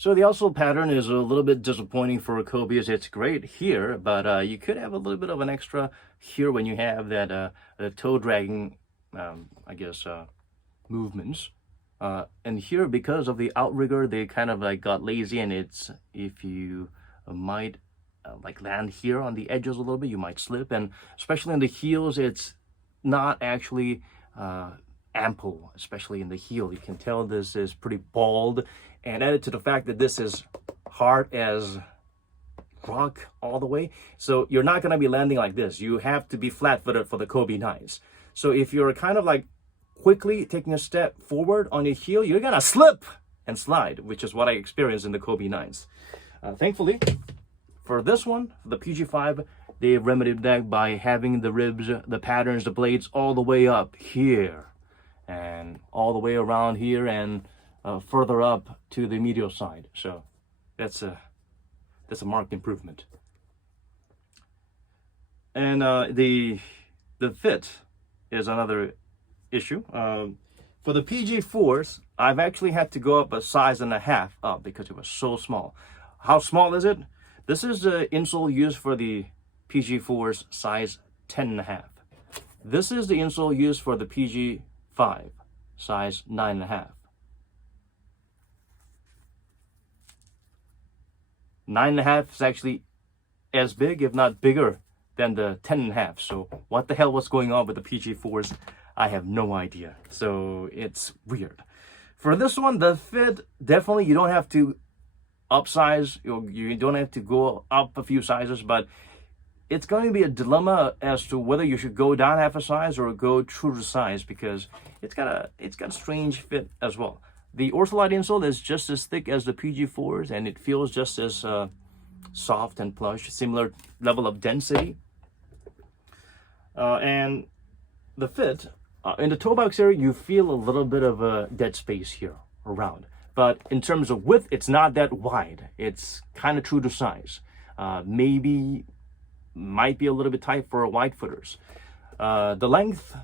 So the outsole pattern is a little bit disappointing for Kobe. It's great here, but you could have a little bit of an extra here when you have that toe dragging, I guess, movements. And here, because of the outrigger, they kind of like got lazy, and it's if you might like land here on the edges a little bit, you might slip, and especially in the heels, it's not actually ample, especially in the heel. You can tell this is pretty bald, and added to the fact that this is hard as rock all the way, so you're not going to be landing like this. You have to be flat-footed for the Kobe 9s. So if you're kind of like quickly taking a step forward on your heel, you're gonna slip and slide, which is what I experienced in the Kobe 9s. Thankfully, for this one, for the pg5, they remedied that by having the ribs, the patterns, the blades all the way up here and all the way around here and further up to the medial side. So that's a marked improvement. And the fit is another issue. For the pg4s, I've actually had to go up a size and a half up because it was so small. How small is it? This is the insole used for the pg4s, size 10.5. This is the insole used for the pg5, size 9.5. 9.5 is actually as big, if not bigger, than the 10.5. So what the hell was going on with the pg4s? I have no idea. So it's weird. For this one, the fit, definitely you don't have to upsize. You don't have to go up a few sizes, but it's going to be a dilemma as to whether you should go down half a size or go true to size, because it's got a strange fit as well. The Ortholite insole is just as thick as the pg4s, and it feels just as soft and plush, similar level of density. And the fit, in the toe box area, you feel a little bit of a dead space here around. But in terms of width, it's not that wide. It's kind of true to size. Maybe might be a little bit tight for wide footers. The length,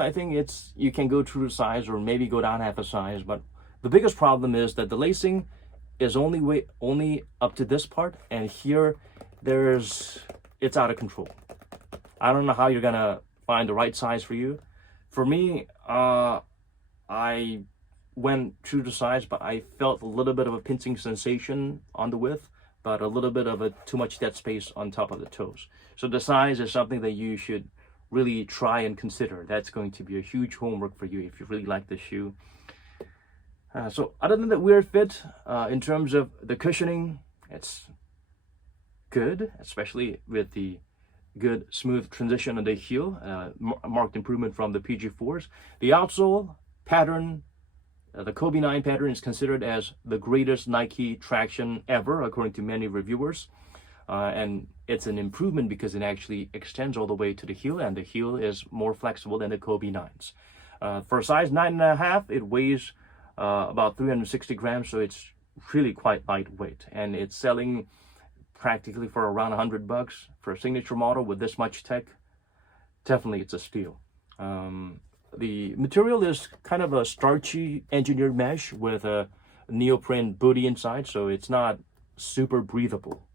I think you can go true to size or maybe go down half a size. But the biggest problem is that the lacing is only up to this part, and here it's out of control. I don't know how you're gonna find the right size for you. For me, I went true to size, but I felt a little bit of a pinching sensation on the width, but a little bit of too much dead space on top of the toes. So the size is something that you should really try and consider. That's going to be a huge homework for you if you really like the shoe. So other than the weird fit, in terms of the cushioning, it's good, especially with the good smooth transition on the heel, marked improvement from the pg4s. The outsole pattern, the Kobe 9 pattern, is considered as the greatest Nike traction ever, according to many reviewers. And it's an improvement because it actually extends all the way to the heel, and the heel is more flexible than the Kobe 9s. For size 9.5, it weighs about 360 grams, so it's really quite lightweight, and it's selling practically for around $100 for a signature model with this much tech. Definitely, it's a steal. The material is kind of a starchy engineered mesh with a neoprene booty inside, so it's not super breathable.